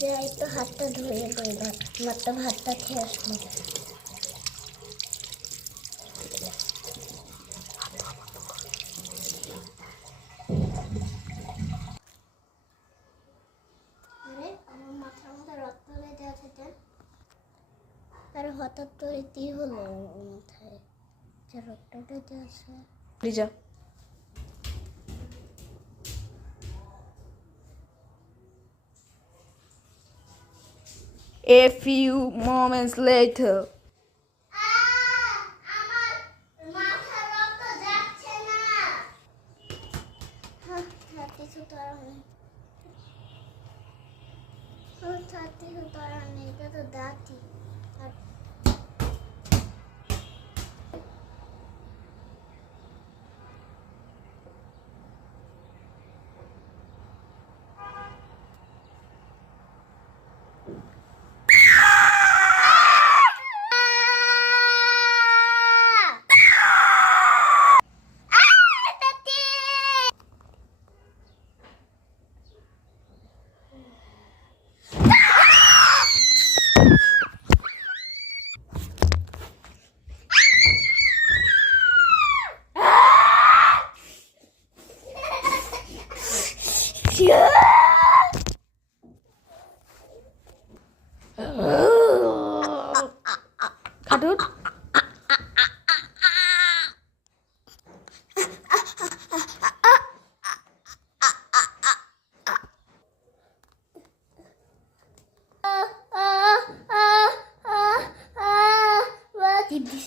যাই তো হাতটা ধুয়ে দেয়, আমার তো ভাতটা খেয়ে আসলো। আরে আমার মাথার মধ্যে রক্ত লেগে আছে যে, আরে হঠাৎ করে কি হলো মাথায় যে রক্ত লেগে আছে? Liza A few moments later. আমার মাথার রক্ত যাচ্ছে না। হ্যাঁ, কিছু করার নেই। কিছু করার নেই, এটা তো দাঁতই। Cartoon. Keep this.